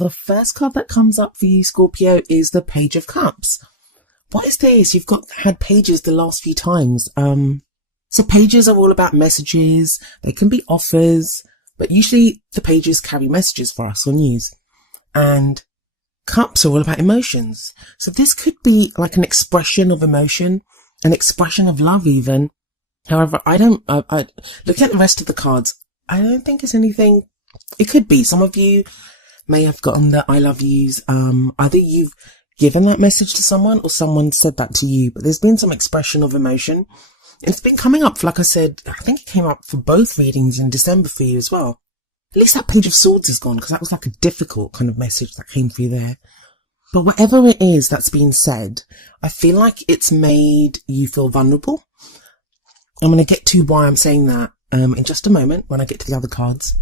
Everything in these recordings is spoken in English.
The first card that comes up for you, Scorpio, is the Page of Cups. What is this? You've had pages the last few times. So pages are all about messages. They can be offers, but usually the pages carry messages for us or news. And cups are all about emotions. So this could be like an expression of emotion, an expression of love even. However, I looking at the rest of the cards, I don't think it's anything. It could be. Some of you may have gotten the I love yous. Either you've given that message to someone or someone said that to you, but there's been some expression of emotion. It's been coming up, like I said, I think it came up for both readings in December for you as well. At least that Page of Swords is gone, because that was like a difficult kind of message that came through there. But whatever it is that's been said, I feel like it's made you feel vulnerable. I'm going to get to why I'm saying that in just a moment when I get to the other cards.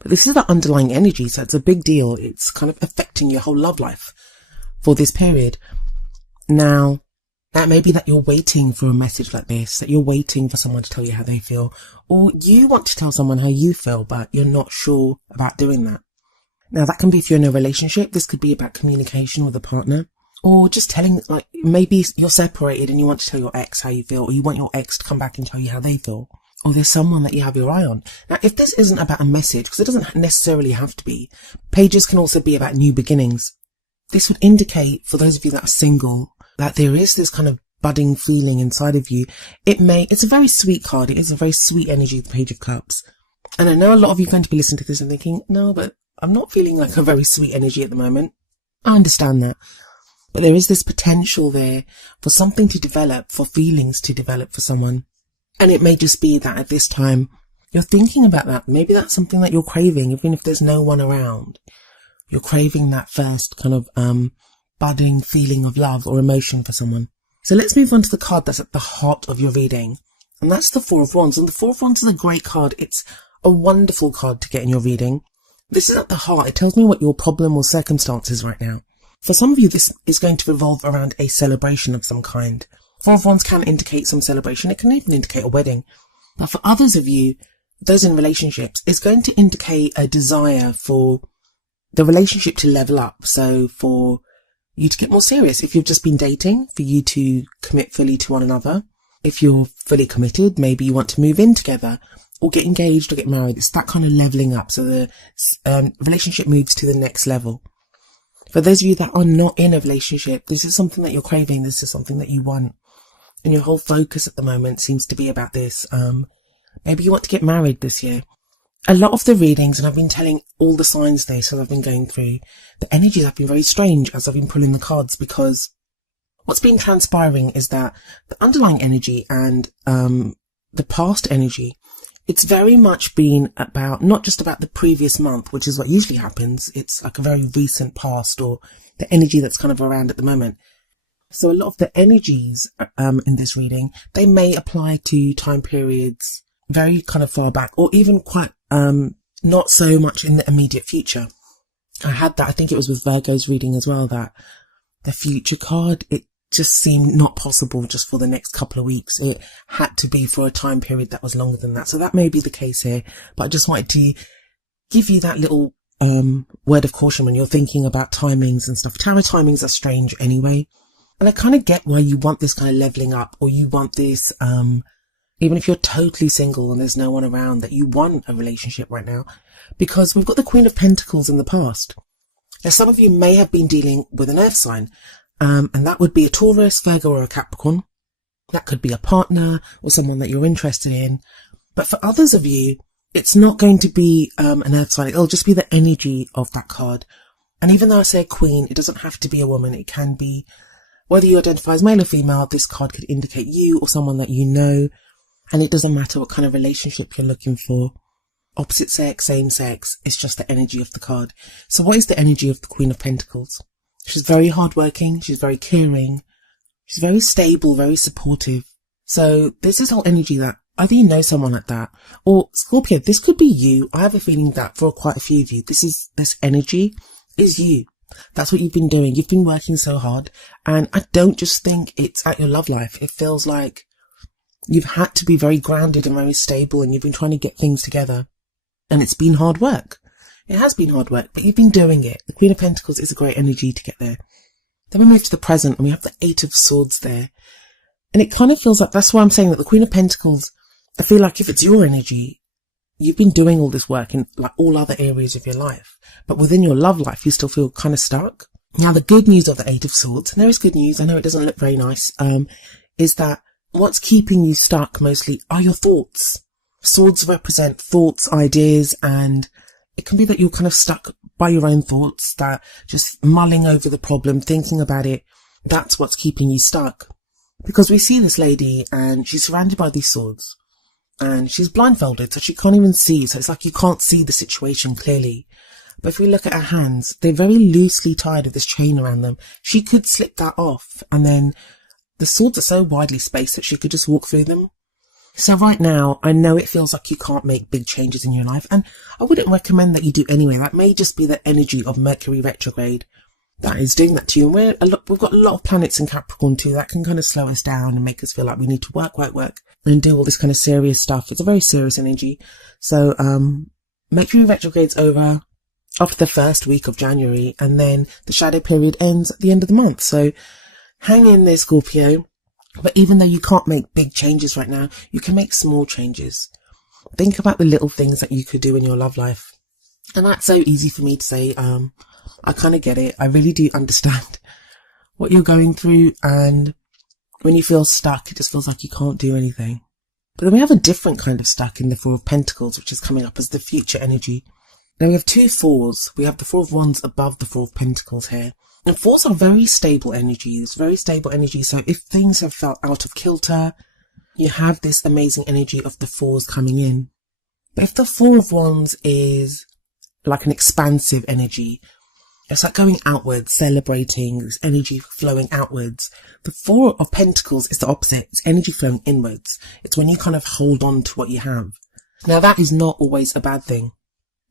But this is the underlying energy, so it's a big deal. It's kind of affecting your whole love life for this period. Now, that may be that you're waiting for a message like this, that you're waiting for someone to tell you how they feel, or you want to tell someone how you feel, but you're not sure about doing that. Now, that can be if you're in a relationship. This could be about communication with a partner, or just telling, like, maybe you're separated and you want to tell your ex how you feel, or you want your ex to come back and tell you how they feel, or there's someone that you have your eye on. Now, if this isn't about a message, because it doesn't necessarily have to be, pages can also be about new beginnings. This would indicate, for those of you that are single, that there is this kind of budding feeling inside of you. It's a very sweet card. It is a very sweet energy, the Page of Cups. And I know a lot of you are going to be listening to this and thinking, no, but I'm not feeling like a very sweet energy at the moment. I understand that. But there is this potential there for something to develop, for feelings to develop for someone. And it may just be that at this time, you're thinking about that. Maybe that's something that you're craving, even if there's no one around. You're craving that first kind of, budding feeling of love or emotion for someone. So let's move on to the card that's at the heart of your reading. And that's the Four of Wands. And the Four of Wands is a great card. It's a wonderful card to get in your reading. This is at the heart. It tells me what your problem or circumstance is right now. For some of you, this is going to revolve around a celebration of some kind. Four of Wands can indicate some celebration. It can even indicate a wedding. But for others of you, those in relationships, it's going to indicate a desire for the relationship to level up. So for you to get more serious. If you've just been dating, for you to commit fully to one another. If you're fully committed, maybe you want to move in together or get engaged or get married. It's that kind of leveling up. So the relationship moves to the next level. For those of you that are not in a relationship, this is something that you're craving. This is something that you want. And your whole focus at the moment seems to be about this. Maybe you want to get married this year. A lot of the readings, and I've been telling all the signs this as I've been going through, the energies have been very strange as I've been pulling the cards, because what's been transpiring is that the underlying energy and the past energy, it's very much been about, not just about the previous month, which is what usually happens. It's like a very recent past, or the energy that's kind of around at the moment. So a lot of the energies in this reading, they may apply to time periods very kind of far back, or even quite not so much in the immediate future. I had that, I think it was with Virgo's reading as well, that the future card, it just seemed not possible just for the next couple of weeks. It had to be for a time period that was longer than that. So that may be the case here, but I just wanted to give you that little word of caution when you're thinking about timings and stuff. Tarot timings are strange anyway. And I kind of get why you want this kind of leveling up, or you want this, even if you're totally single and there's no one around, that you want a relationship right now, because we've got the Queen of Pentacles in the past. Now, some of you may have been dealing with an earth sign, and that would be a Taurus, Virgo, or a Capricorn. That could be a partner or someone that you're interested in. But for others of you, it's not going to be an earth sign. It'll just be the energy of that card. And even though I say queen, it doesn't have to be a woman. It can be, whether you identify as male or female, this card could indicate you or someone that you know. And it doesn't matter what kind of relationship you're looking for. Opposite sex, same sex. It's just the energy of the card. So what is the energy of the Queen of Pentacles? She's very hardworking. She's very caring. She's very stable, very supportive. So this is all energy that either you know someone like that, or Scorpio, this could be you. I have a feeling that for quite a few of you, this energy is you. That's what you've been doing. You've been working so hard. And I don't just think it's at your love life. It feels like you've had to be very grounded and very stable, and you've been trying to get things together. And it's been hard work. It has been hard work, but you've been doing it. The Queen of Pentacles is a great energy to get there. Then we move to the present and we have the Eight of Swords there. And it kind of feels like, that's why I'm saying that the Queen of Pentacles, I feel like if it's your energy, you've been doing all this work in like all other areas of your life. But within your love life, you still feel kind of stuck. Now, the good news of the Eight of Swords, and there is good news, I know it doesn't look very nice, is that what's keeping you stuck mostly are your thoughts. Swords represent thoughts, ideas, and it can be that you're kind of stuck by your own thoughts, that just mulling over the problem, thinking about it, that's what's keeping you stuck. Because we see this lady and she's surrounded by these swords and she's blindfolded, so she can't even see. So it's like you can't see the situation clearly. But if we look at her hands, they're very loosely tied with this chain around them. She could slip that off, and then the swords are so widely spaced that she could just walk through them. So right now, I know it feels like you can't make big changes in your life, and I wouldn't recommend that you do anyway. That may just be the energy of Mercury retrograde that is doing that to you. And we've got a lot of planets in Capricorn too. That can kind of slow us down and make us feel like we need to work, and do all this kind of serious stuff. It's a very serious energy. So, Mercury retrograde's over after the first week of January, and then the shadow period ends at the end of the month. So hang in there, Scorpio. But even though you can't make big changes right now, you can make small changes. Think about the little things that you could do in your love life. And that's so easy for me to say. I kind of get it. I really do understand what you're going through. And when you feel stuck, it just feels like you can't do anything. But then we have a different kind of stuck in the Four of Pentacles, which is coming up as the future energy. Now we have two fours. We have the Four of Wands above the Four of Pentacles here. And fours are very stable energies, So if things have felt out of kilter, you have this amazing energy of the fours coming in. But if the Four of Wands is like an expansive energy, it's like going outwards, celebrating, this energy flowing outwards. The Four of Pentacles is the opposite. It's energy flowing inwards. It's when you kind of hold on to what you have. Now that is not always a bad thing.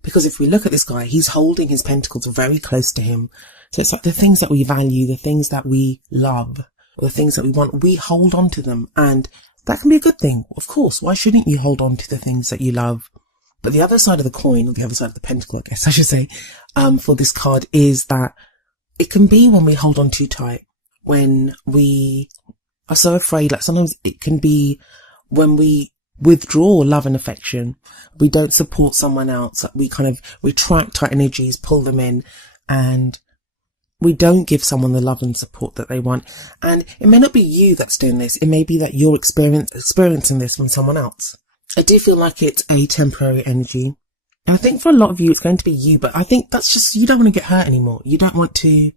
Because if we look at this guy, he's holding his pentacles very close to him. So it's like the things that we value, the things that we love, or the things that we want, we hold on to them. And that can be a good thing. Of course, why shouldn't you hold on to the things that you love? But the other side of the coin, or the other side of the pentacle, I guess I should say, for this card is that it can be when we hold on too tight, when we are so afraid. Like sometimes it can be when we withdraw love and affection. We don't support someone else. We kind of retract our energies, pull them in, and we don't give someone the love and support that they want. And it may not be you that's doing this. It may be that you're experiencing this from someone else. I do feel like it's a temporary energy. And I think for a lot of you, it's going to be you, but I think that's just, you don't want to get hurt anymore. You don't want to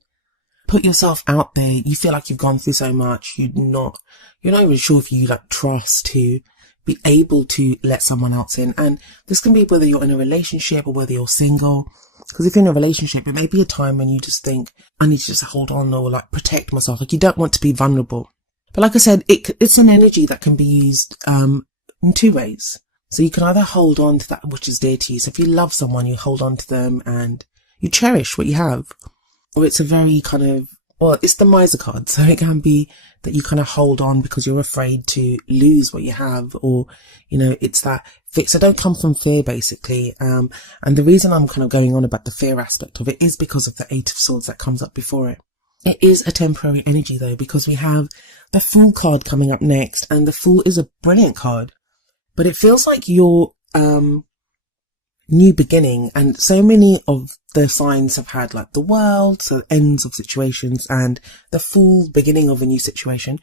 put yourself out there. You feel like you've gone through so much. You're not even sure if you like trust to be able to let someone else in. And this can be whether you're in a relationship or whether you're single. Because if you're in a relationship, it may be a time when you just think, I need to just hold on or like protect myself. Like you don't want to be vulnerable. But like I said, it's an energy that can be used in two ways. So you can either hold on to that which is dear to you. So if you love someone, you hold on to them and you cherish what you have. Or it's a very kind of, well, it's the miser card. So it can be that you kind of hold on because you're afraid to lose what you have, or, you know, it's that fear. So don't come from fear, basically. And the reason I'm kind of going on about the fear aspect of it is because of the Eight of Swords that comes up before it. It is a temporary energy though, because we have the Fool card coming up next, and the Fool is a brilliant card, but it feels like your new beginning. And so many of the signs have had like the World, so ends of situations, and the Fool, beginning of a new situation,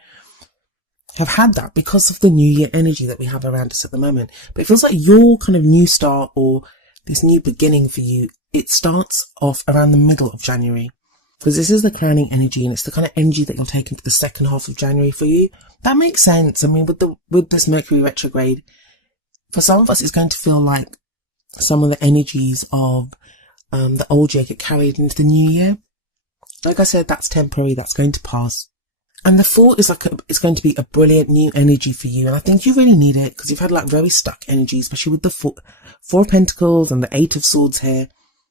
have had that because of the New Year energy that we have around us at the moment. But it feels like your kind of new start or this new beginning for you, it starts off around the middle of January. Because this is the crowning energy, and it's the kind of energy that you'll take into the second half of January for you. That makes sense. I mean, with this Mercury retrograde, for some of us, it's going to feel like some of the energies of the old year get carried into the new year. Like I said, that's temporary. That's going to pass. And the Fool is like it's going to be a brilliant new energy for you. And I think you really need it because you've had like very stuck energy, especially with the Four of Pentacles and the Eight of Swords here.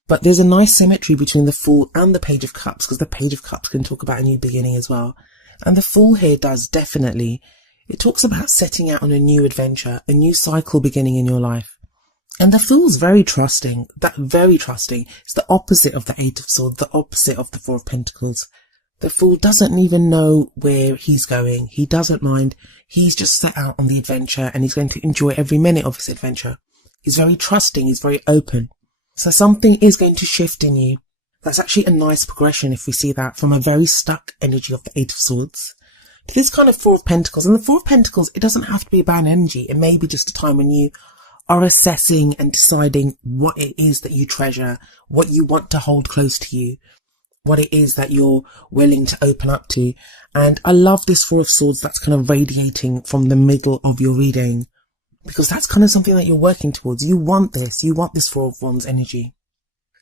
But there's a nice symmetry between the Fool and the Page of Cups, because the Page of Cups can talk about a new beginning as well. And the Fool here does definitely. It talks about setting out on a new adventure, a new cycle beginning in your life. And the Fool's very trusting. Very trusting. It's the opposite of the Eight of Swords, the opposite of the Four of Pentacles. The Fool doesn't even know where he's going. He doesn't mind. He's just set out on the adventure and he's going to enjoy every minute of his adventure. He's very trusting. He's very open. So something is going to shift in you. That's actually a nice progression if we see that, from a very stuck energy of the Eight of Swords to this kind of Four of Pentacles. And the Four of Pentacles, it doesn't have to be a bad energy. It may be just a time when you are assessing and deciding what it is that you treasure, what you want to hold close to you, what it is that you're willing to open up to. And I love this Four of Swords that's kind of radiating from the middle of your reading, because that's kind of something that you're working towards. You want this Four of Wands energy.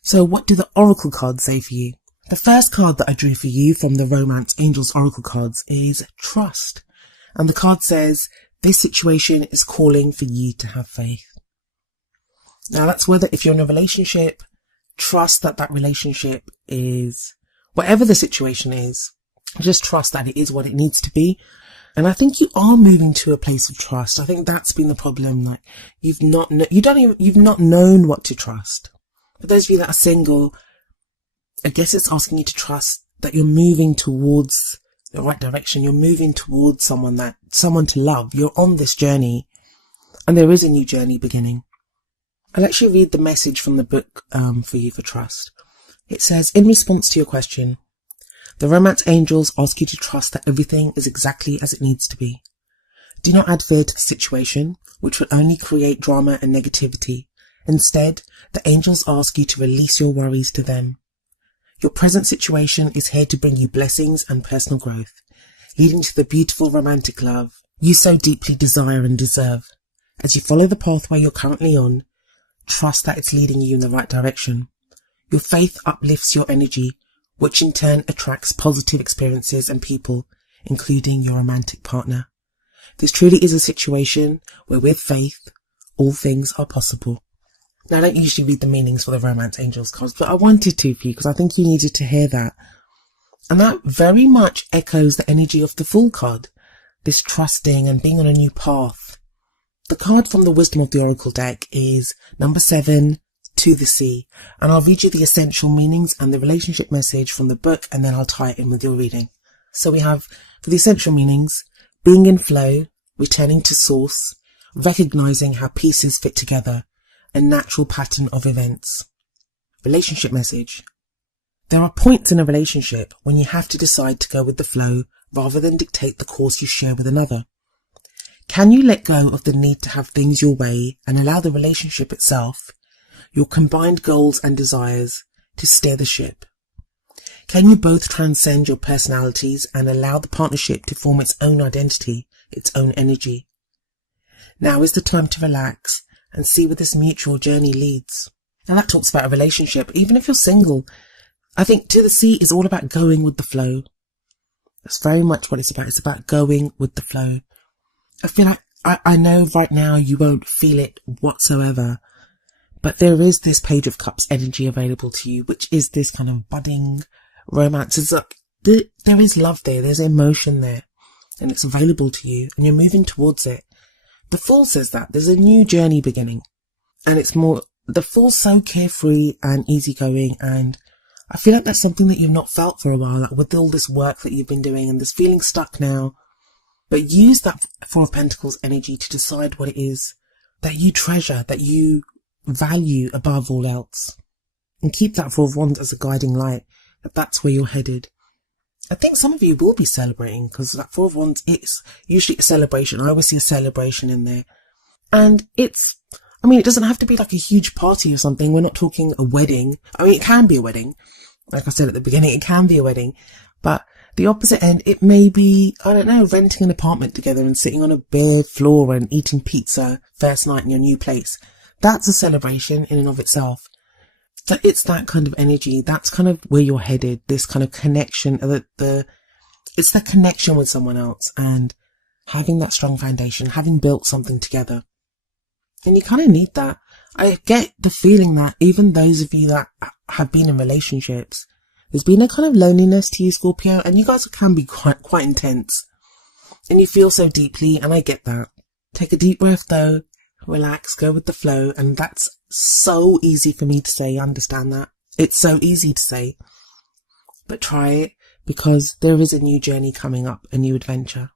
So what do the Oracle cards say for you? The first card that I drew for you from the Romance Angels Oracle cards is Trust. And the card says, this situation is calling for you to have faith. Now that's whether, if you're in a relationship, trust that that relationship is, whatever the situation is, just trust that it is what it needs to be. And I think you are moving to a place of trust. I think that's been the problem. Like, you've not known what to trust. For those of you that are single, I guess it's asking you to trust that you're moving towards the right direction. You're moving towards someone to love. You're on this journey, and there is a new journey beginning. I'll actually read the message from the book for you for trust. It says, in response to your question, the Romance Angels ask you to trust that everything is exactly as it needs to be. Do not add fear to the situation, which will only create drama and negativity. Instead, the angels ask you to release your worries to them. Your present situation is here to bring you blessings and personal growth, leading to the beautiful romantic love you so deeply desire and deserve. As you follow the pathway you're currently on, trust that it's leading you in the right direction. Your faith uplifts your energy, which in turn attracts positive experiences and people, including your romantic partner. This truly is a situation where with faith, all things are possible. Now, I don't usually read the meanings for the Romance Angels cards, but I wanted to for you because I think you needed to hear that. And that very much echoes the energy of the Fool card, this trusting and being on a new path. The card from the Wisdom of the Oracle deck is number 7, To the Sea. And I'll read you the essential meanings and the relationship message from the book, and then I'll tie it in with your reading. So we have, for the essential meanings, being in flow, returning to source, recognizing how pieces fit together, a natural pattern of events. Relationship message. There are points in a relationship when you have to decide to go with the flow rather than dictate the course you share with another. Can you let go of the need to have things your way and allow the relationship itself, your combined goals and desires, to steer the ship? Can you both transcend your personalities and allow the partnership to form its own identity, its own energy? Now is the time to relax and see where this mutual journey leads. And that talks about a relationship. Even if you're single, I think To the Sea is all about going with the flow. That's very much what it's about. It's about going with the flow. I feel like, I know right now you won't feel it whatsoever, but there is this Page of Cups energy available to you, which is this kind of budding romance. It's like, there is love there, there's emotion there, and it's available to you, and you're moving towards it. The Fool says that there's a new journey beginning, and it's more, the Fool's so carefree and easygoing, and I feel like that's something that you've not felt for a while, like with all this work that you've been doing and this feeling stuck now. But use that Four of Pentacles energy to decide what it is that you treasure, that you value above all else. And keep that Four of Wands as a guiding light, that that's where you're headed. I think some of you will be celebrating, because that Four of Wands is usually a celebration. I always see a celebration in there. And it doesn't have to be like a huge party or something. We're not talking a wedding. I mean, it can be a wedding. Like I said at the beginning, it can be a wedding. But the opposite end, it may be, I don't know, renting an apartment together and sitting on a bare floor and eating pizza first night in your new place. That's a celebration in and of itself. So it's that kind of energy. That's kind of where you're headed. This kind of connection, it's the connection with someone else and having that strong foundation, having built something together. And you kind of need that. I get the feeling that even those of you that have been in relationships, there's been a kind of loneliness to you, Scorpio, and you guys can be quite intense. And you feel so deeply, and I get that. Take a deep breath though. relax, go with the flow. And that's so easy for me to say. Understand that. It's so easy to say, but try it, because there is a new journey coming up, a new adventure.